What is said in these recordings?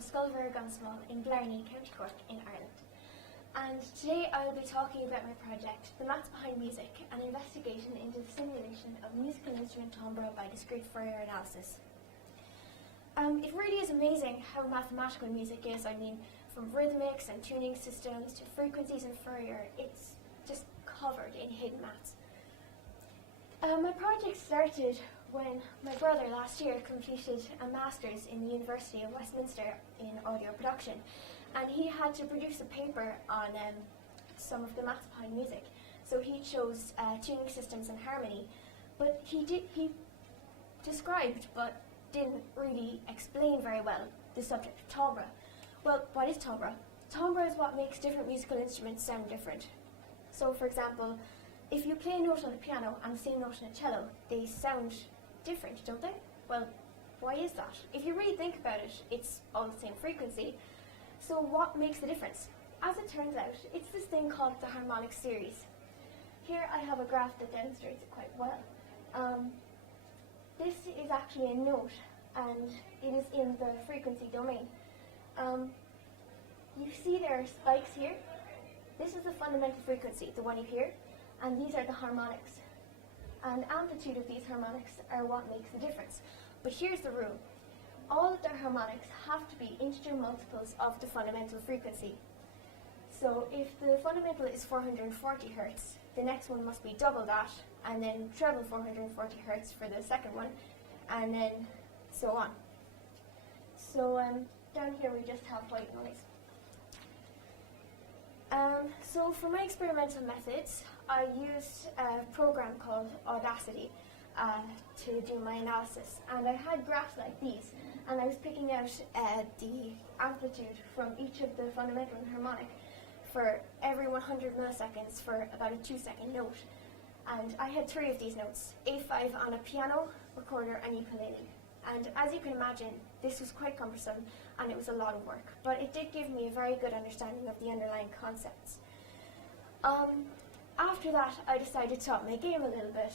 Sculver-Gunsmall in Blarney, County Cork in Ireland. And today I will be talking about my project, The Maths Behind Music, an investigation into the simulation of musical instrument timbre by discrete Fourier analysis. It really is amazing how mathematical music is. I mean, from rhythmics and tuning systems to frequencies and Fourier, it's just covered in hidden maths. My project started when my brother last year completed a master's in the University of Westminster in audio production, and he had to produce a paper on some of the maths behind music. So he chose tuning systems and harmony, but he described but didn't really explain very well the subject of timbre. Well, what is timbre? Timbre is what makes different musical instruments sound different. So, for example, if you play a note on a piano and the same note on a cello, they sound different, don't they? Well, why is that? If you really think about it, it's all the same frequency. So what makes the difference? As it turns out, it's this thing called the harmonic series. Here I have a graph that demonstrates it quite well. This is actually a note, and it is in the frequency domain. You see there are spikes here. This is the fundamental frequency, the one you hear, and these are the harmonics. And amplitude of these harmonics are what makes the difference. But here's the rule. All of their harmonics have to be integer multiples of the fundamental frequency. So if the fundamental is 440 Hertz, the next one must be double that, and then treble 440 Hertz for the second one, and then so on. So down here we just have white noise. So for my experimental methods, I used a program called Audacity to do my analysis, and I had graphs like these, and I was picking out the amplitude from each of the fundamental and harmonic for every 100 milliseconds for about a 2-second note. And I had 3 of these notes, A5 on a piano, recorder, and ukulele. And as you can imagine, this was quite cumbersome and it was a lot of work, but it did give me a very good understanding of the underlying concepts. After that, I decided to up my game a little bit.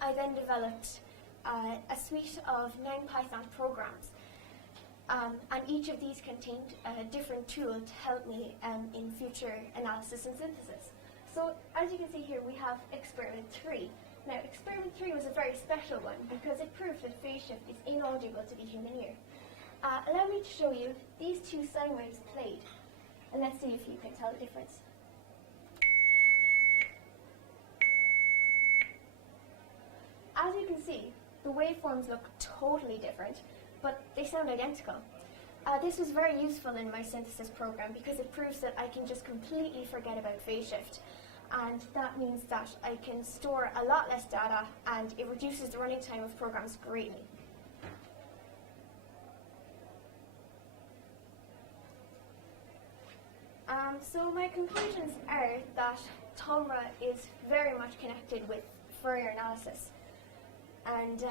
I then developed a suite of 9 Python programs, and each of these contained a different tool to help me in future analysis and synthesis. So as you can see here, we have experiment 3. Now, experiment 3 was a very special one because it proved that phase shift is inaudible to the human ear. Allow me to show you these 2 sine waves played, and let's see if you can tell the difference. As you can see, the waveforms look totally different, but they sound identical. This was very useful in my synthesis program because it proves that I can just completely forget about phase shift. And that means that I can store a lot less data, and it reduces the running time of programs greatly. So my conclusions are that timbre is very much connected with Fourier analysis. And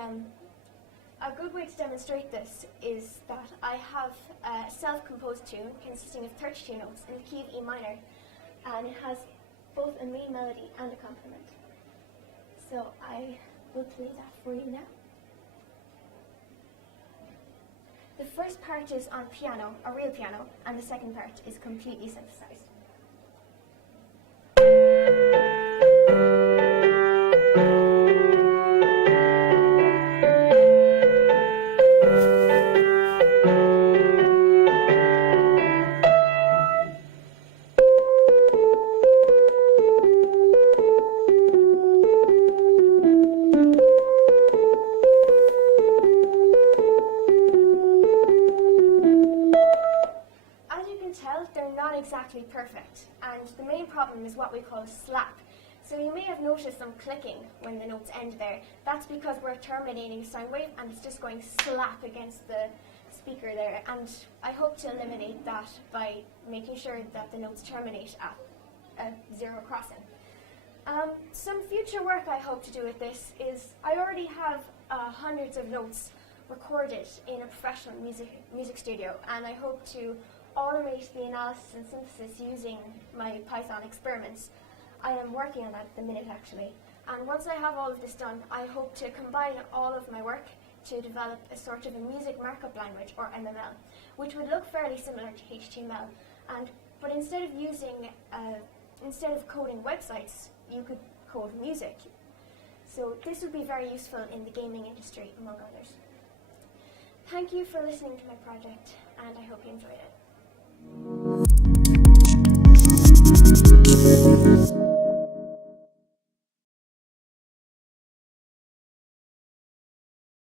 a good way to demonstrate this is that I have a self-composed tune consisting of 32 notes in the key of E minor, and it has both a main melody and a complement. So I will play that for you now. The first part is on piano, a real piano, and the second part is completely synthesized. Exactly perfect, and the main problem is what we call a slap. So you may have noticed some clicking when the notes end there. That's because we're terminating a sine wave and it's just going slap against the speaker there, and I hope to eliminate that by making sure that the notes terminate at a 0 crossing. Some future work I hope to do with this is I already have hundreds of notes recorded in a professional music studio, and I hope to automate the analysis and synthesis using my Python experiments. I am working on that at the minute, actually. And once I have all of this done, I hope to combine all of my work to develop a sort of a music markup language, or MML, which would look fairly similar to HTML. But instead of coding websites, you could code music. So this would be very useful in the gaming industry, among others. Thank you for listening to my project, and I hope you enjoyed it.